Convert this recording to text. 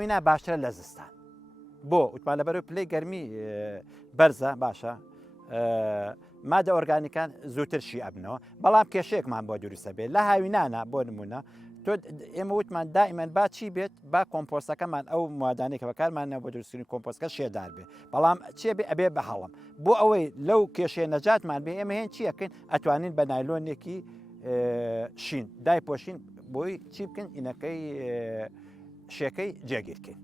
وینە باشترە لە زستان بۆ وتمان لەبەرەوەی پلەی گەرمی بەرزە باشە مادە ئۆرگانیکان زووتر شی ئەبنەوە بەڵام کێشەیەکمان بۆ دروستە بێت لە هاوینانە بۆ نمونە تۆ ئێمە وتمان دائیمەن با چی بێت با کۆمپۆستەکەمان ئەو موادانێکە بەکارمانە بۆ دروستکردنی کۆمپۆستەکە شێدار بێت بەڵام چێ بێ ئەبێ بە هەڵم بۆ ئەوەی لەو کێشەیە نەجاتمان بێ ئێمە هێن چیەکەین ئەتوانین بە نایلۆنێکی شین دایپۆشین بۆی چی بکەین ئینەکەی شێکەی جێگیرکەین